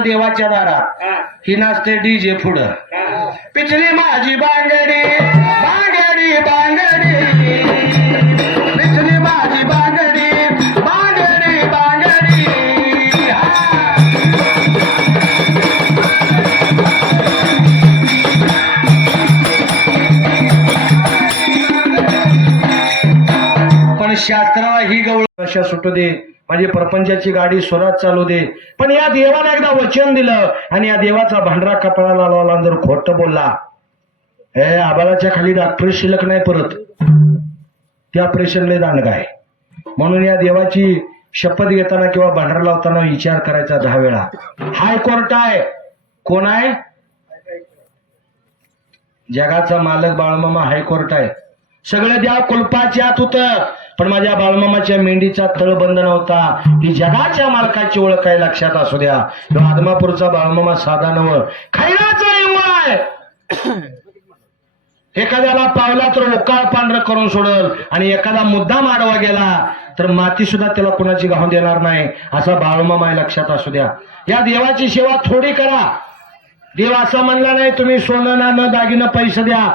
देवाच्या दारात. हा, नाचते डीजे पुढं. पिचली माझी बांगडी बांगडी बांगडी. पिचली माझी बांगडी बांगडी बांगडी. पण शास्त्राला ही गवळ कशा सुटू दे. माझी प्रपंचाची गाडी स्वराज चालू दे. पण या देवाला एकदा वचन दिलं आणि या देवाचा भांडरा कपाळाला लावला जर खोट बोलला. हे आबालाच्या खाली डॉक्टर शिल्लक नाही परत. त्या ऑपरेशनला दांडग आहे. म्हणून या देवाची शपथ घेताना किंवा भांडरा लावताना विचार करायचा दहा वेळा. हायकोर्ट आहे. कोण आहे? जगाचा मालक बाळमामा हायकोर्ट आहे. सगळं द्या कुलपाच्या आत होतं. पण माझ्या बाळमामाच्या मेंढीचा तळबंद नव्हता. ही जगाच्या मालकाची ओळख आहे लक्षात असू द्या. आदमापूरचा बाळमामा साधा नव खैराचा आहे एखाद्याला पावला तर उकाळ पांढरं करून सोडल आणि एखादा मुद्दा माडवा गेला तर माती सुद्धा त्याला कुणाची गाव देणार नाही असा बाळमामा लक्षात असू द्या. या देवाची सेवा थोडी करा. देव असं म्हणला नाही तुम्ही सोनं न दागिनं पैसे द्या.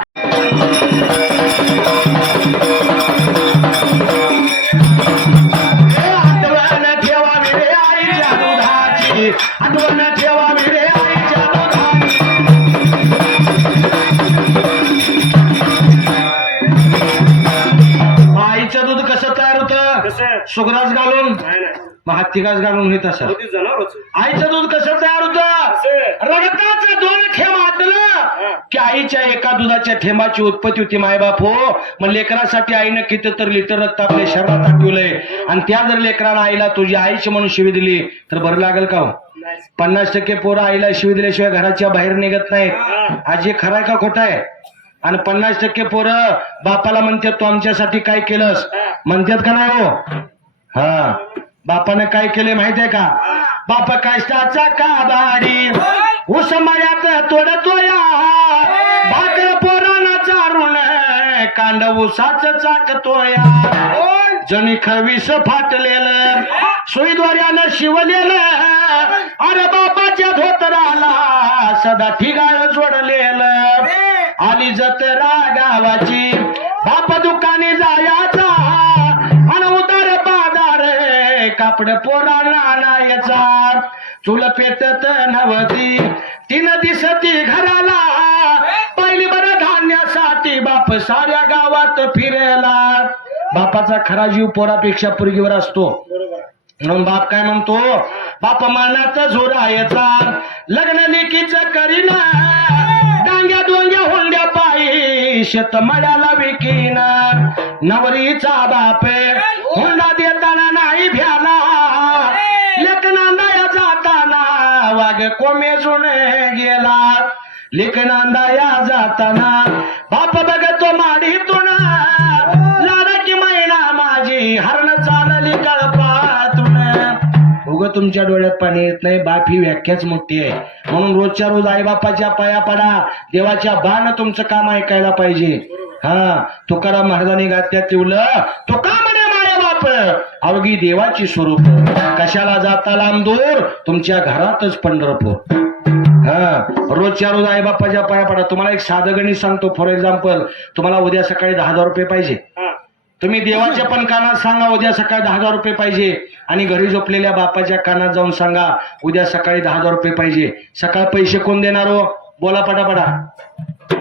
सुगराज घालून? नाही नाही. मग हत्ती घास घालून होत असं जनावरच आईचं दूध कसं तयार होतं? रगताचं दोन थेंब. आटलं की आईच्या एका दुधाच्या थेंबाची उत्पत्ती होती मायबाप हो मग लेकरासाठी आईनं किती तर लिटर रक्त आपल्या शरीरात आठवलंय आणि त्या जर लेकराला आईला तुझी आईची म्हणून शिवी दिली तर बरं लागेल का हो? पन्नास टक्के पोरं आईला शिवी दिल्याशिवाय घराच्या बाहेर निघत नाहीत. आज खरंय का खोटं आहे? आणि पन्नास टक्के पोरं बापाला म्हणतात तू आमच्यासाठी काय केलंस? म्हणतात का नाही हो? हा. बापानं काय केले माहितीये का? बाप कष्टाचा काबाडी ऊस मळ्यात तोडतोया. भाकर पोराना चारून कांड ऊसाच चाटतोया जणी खवीस फाटलेलं सुईद्वाऱ्यानं शिवलेलं. अरे बापाच्या धोतराला सदा ठिगाळ जोडलेलं. आली जत्रा गावाची बाप दुकानी जायात कापड पोराला नायाचा चुल पेटत नवती तीन दिसती घराला. पहिली बरं धान्यासाठी बाप साऱ्या गावात फिरला. बापाचा खरा जीव पोरापेक्षा पुरगीवर असतो. म्हणून बाप काय म्हणतो? बाप मानात मनात झोरायचा लग्न लेखीच करीना. डांग्या डोंग्या होंड्या पायी शेत मड्याला विकीन. नवरीचा बाप हुंडा कोमे कोमेजून गेला लेखनांदाया जाताना. बाप बघतो माडीतून. लाडकी मैना माझी हरण चालली कळपातून. उग तुमच्या डोळ्यात पाणी येत नाही बाप ही व्याख्याच मोठी आहे. म्हणून रोजच्या रोज आई बापाच्या पाया पडा. देवाच्या बाण तुमचं काम ऐकायला पाहिजे. हा तुकाराम महाराजांनी घातल्या तिवलं तो का म्हणे? बाप अवघी देवाची स्वरूप. कशाला जाता लांब दूर? तुमच्या घरातच पंढरपूर. हा रोजच्या रोज आई बाप्पाच्या पाया पडा. तुम्हाला एक साधं गणित सांगतो. फॉर एक्झाम्पल तुम्हाला उद्या सकाळी दहा हजार रुपये पाहिजे. हा. तुम्ही देवाच्या पण कानात सांगा उद्या सकाळी दहा हजार रुपये पाहिजे. आणि घरी झोपलेल्या बापाच्या कानात जाऊन सांगा उद्या सकाळी दहा हजार रुपये पाहिजे. सकाळ पैसे कोण देणार हो? बोला पटापटा.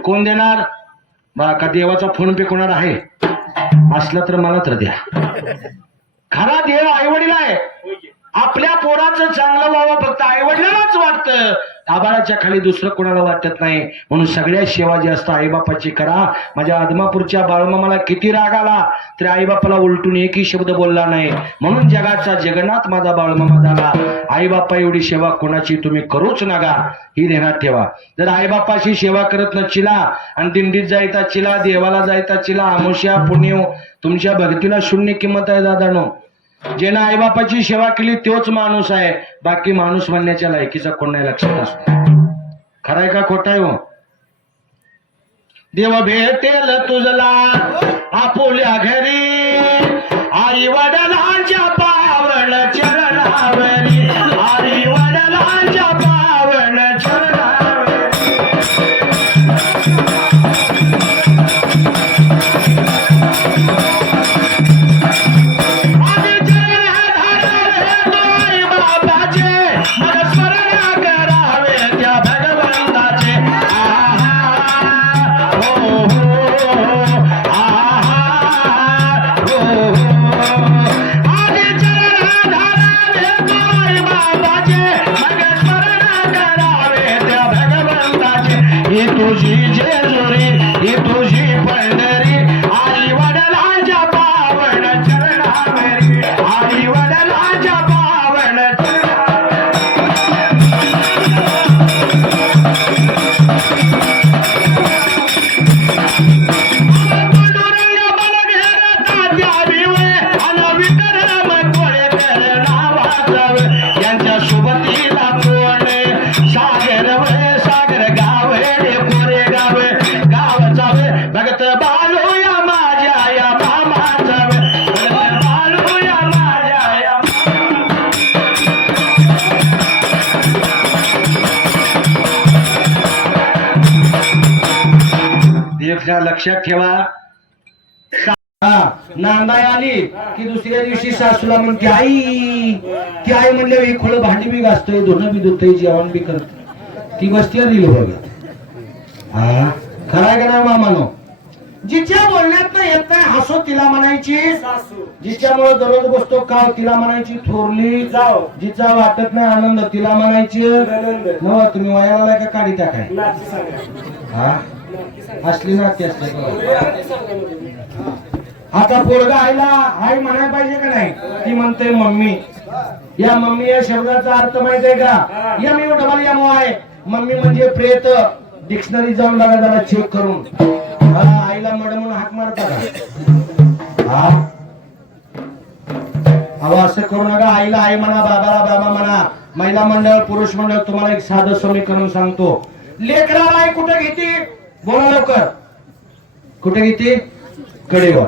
कोण देणार? बा का देवाचा फोन पे कोणाला आहे? असला तर मला तर द्या. खरा देव आई वडील आहे. आपल्या पोराचं चांगलं व्हावं फक्त आईवडिलांनाच वाटतं. आबाळाच्या खाली दुसरं कोणाला वाटत नाही? म्हणून सगळ्या सेवा जी असतं आईबापाची करा. माझ्या आदमापूरच्या बाळमामाला किती राग आला तरी आईबापाला उलटून एकही शब्द बोलला नाही. म्हणून जगाचा जगन्नाथ माझा बाळमामा झाला आईबापा एवढी सेवा कोणाची? तुम्ही करूच नका. ही देण्यात ठेवा. जर आईबापाची सेवा करत नचिला आणि दिंडीत जायता चिला देवाला जायता चिला अमुष्या पुण्य तुमच्या भक्तीला शून्य किंमत आहे दादानो. ज्यानं आईबापाची सेवा केली तोच माणूस आहे. बाकी माणूस म्हणण्याच्या लायकीचा कोण नाही लक्षात असतो. खराय का खोटा आहे हो? देव भेटेल तुझला आपुल्या घरी. आई वडला एकदा लक्षात ठेवा. नांदाय आली की दुसऱ्या दिवशी सासूला म्हणते आई ती आई म्हणले ही खोळ भांडी बी घासतोय धुणं बी धुतोय जेवण बी करत ती बसती दिली बघा. हा? खराय का नाही मामानो? जिच्या बोलण्यात नाही येत नाही हसो तिला म्हणायची. जिच्यामुळे दररोज बसतो काव तिला म्हणायची थोरली. जाव. जिचा वाटत नाही आनंद तिला म्हणायची. तुम्ही वयाला का काढी टाकाय हा? असली ना ती आता पोरगा आईला आई म्हणायला पाहिजे का नाही? ती म्हणते मम्मी या मम्मी या शब्दाचा अर्थ माहितीये आहे का? या मी डबल या आहे. मम्मी म्हणजे प्रेत. डिक्शनरी जाऊन बघा जरा चेक करून. आईला मड म्हणून हाक मारता का? हा. अहो असं करू नका. आईला आई म्हणा बाबाला बाबा म्हणा. महिला मंडळ पुरुष मंडळ तुम्हाला एक साधं समीकरण सांगतो. लेकराला आई कुठे घेते बोला लवकर. कुठे घेते? कडेवर.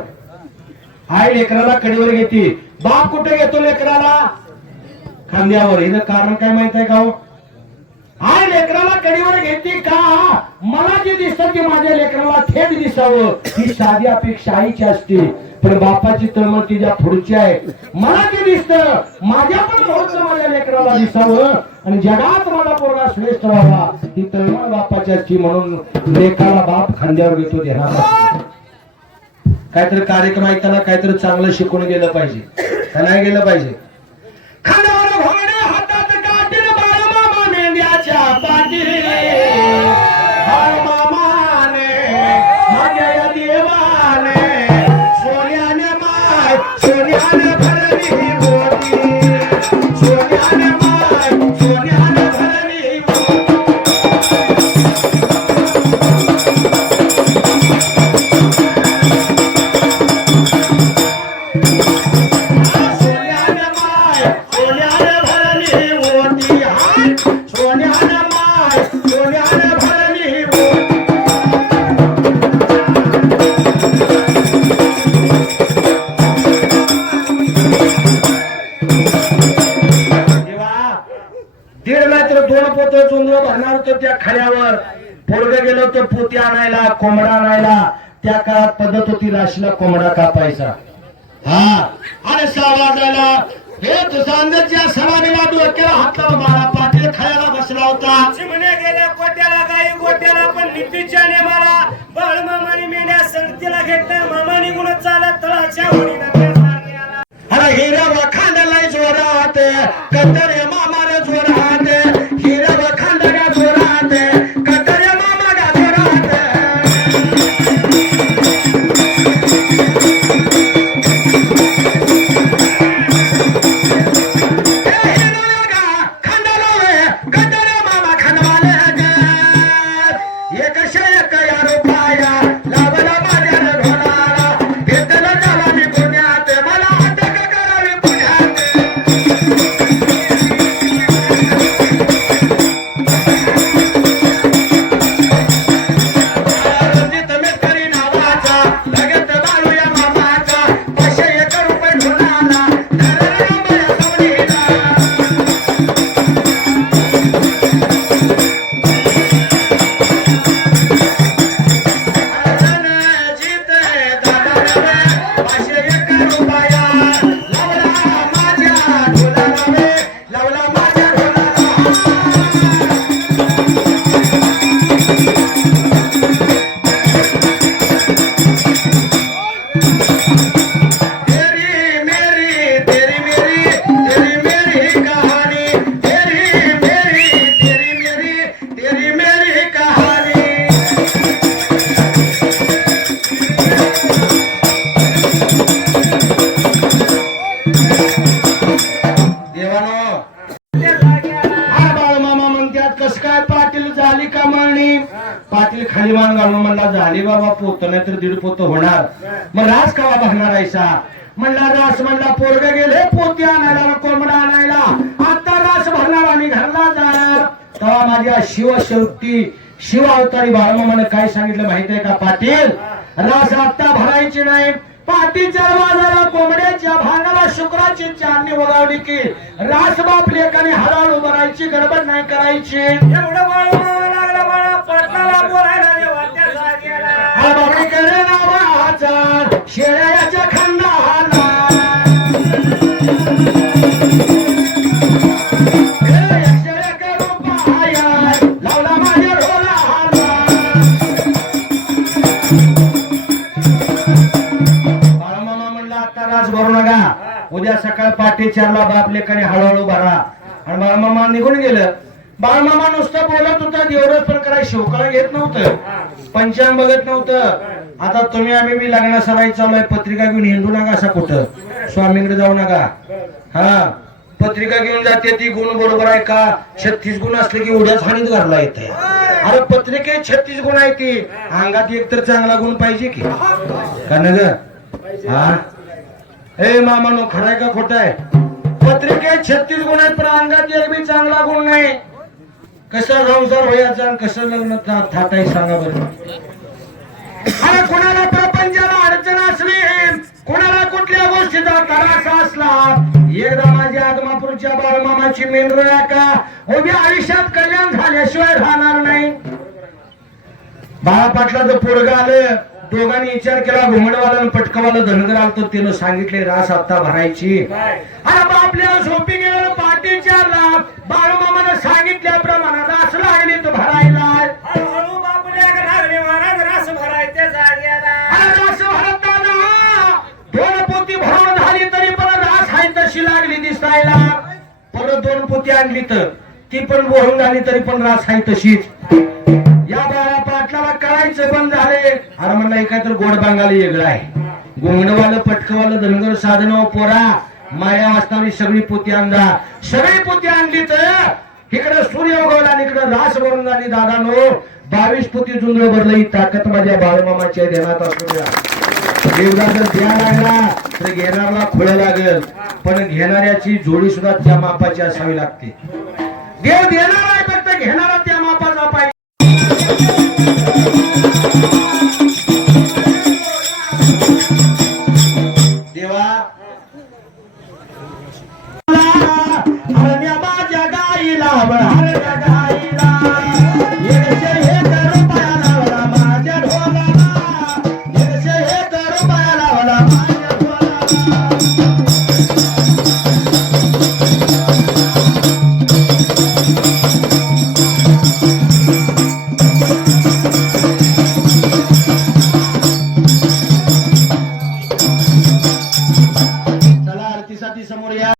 आई लेकराला कडेवर घेते. बाप कुठे घेतो लेकराला? खांद्यावर. हिचं कारण काय माहीत आहे का हो? लेकराला कडेवर घेते का? मला जे दिसतं ते माझ्या लेकराला थेट दिसावं. ही साधी अपेक्षा आईची असते. पण बापाची तळमळ तिच्या पुढची आहे. मला जे दिसतं माझ्या पण मुहूर्त माझ्या लेकराला दिसावं. आणि जगात मला पोरगा श्रेष्ठ व्हावा ही तळमळ बापाची म्हणून लेखाला बाप खांद्यावर घेतो देणार काहीतरी कार्यक्रम ऐकताना काहीतरी चांगलं शिकून गेलं पाहिजे. नाही गेलं पाहिजे? खांद्यावर गेलो तर पोती आणायला कोंबडा आणायला. त्या काळात पद्धत होती राशीला कोंबडा कापायचा. हा. सहा वाजायला हे तुझ्या समाधीला डोक्याला हाताला मारा पाटील खायला बसला होता. चिमण्या गेल्या कोट्याला गाई गोट्याला पण लिपीच्या नेमाला. बाळ मामानी मेल्या संगतीला घेतल्या मामानी गुण चालत तळाच्या. अरे हिरव खांदला जोरात कतरे मामाला बाबा पोत नाही तर दीड पोत होणार. मग रास कावा बघणार ऐसा म्हणला रास म्हणला पोरग गेले पोती आणायला कोंबडा आणायला. आता रास भरणार आणि घरला जाणार. तेव्हा माझ्या शिव शेवटी शिव अवतारी बाळमामाने काय सांगितलं माहितीये का पाटील? रास आता भरायची नाही. पाटीच्या बाजाला कोंबड्याच्या भांगाला शुक्राची चांदणी वगावली की रास बाप लेकाने हराळ उभारायची गडबड नाही करायची. एवढं बाळू मामा लागला बोलायला भरू नका. उद्या सकाळ पाठी चारला बाप लेखाने हळूहळू भरा. आणि बाळमामा निघून गेलं. बाळमामा नुसतं बोलत होता देवरच पण कराय शिवकळा घेत नव्हतं. पंचांग बघत नव्हतं. आता तुम्ही आम्ही मी लग्न सराई चालू आहे पत्रिका घेऊन हिंदू नका असा कुठं. स्वामींकडे जाऊ नका. हा पत्रिका घेऊन जाते ती गुण बरोबर आहे का? छत्तीस गुण असले की उड्याच हानीत घालला येते अरे पत्रिके छत्तीस गुण आहे ती. अंगात एक तर चांगला गुण पाहिजे की? का न ग हा? ए मामानो खराय का खोट आहे? पत्रिके छत्तीस गुण आहेत पण अंगात एक बी चांगला गुण नाही. कसं संसार व्हायचा कसं लग्न था- थाटाय सांगा बरं. अरे कोणाला प्रपंचाला अडचण असली? कोणाला कुठल्या गोष्टीचा त्रास असला? एकदा माझ्या आदमापूरच्या बाळमामाची मेंढर का? उभ्या आयुष्यात कल्याण झाल्याशिवाय राहणार नाही. बाळा पाटलाचं पोरग आलं दोघांनी विचार केला घुमडवाला पटकवाला धनगर आलतो तिनं सांगितले रास आता भरायची. अरे बापल्या झोपी गेलं पाठीच्या लाभ बाळमामानं सांगितल्याप्रमाणे रास लागली तर भरायला हळूहळू बापूल्या लागले महाराज रास भरायचे जाग्याला अरे रास भरताना दोन पोती भरून झाली तरी पण रास आहे तशी लागली परत दोन पोती आणली तर. ती पण भरून आली तरी पण रास आहे तशीच. या बाळा पाटलाला कळायचं पण झाले. अरे म्हणलं काय तर गोड बांगाला वेगळं आहे. गोंगडवालं पटकवालं धनगर साधन पोरा. माया वाचणारी सगळी पोती आणला. सगळी पोती आणली तर इकडे सूर्य उगवला आणि इकडे रास भरून झाली दादा नो बावीस पोती जुंजळ भरलं. ही ताकद माझ्या बाळमामाच्या देण्यात असू द्या. देवदाचा द्या लागला तर घेणाऱ्याला खोळे लागल. पण घेणाऱ्याची जोडी सुद्धा त्या मापाची असावी लागते. देव देणार आहे फक्त घेणारा त्या मापाचा पाहिजे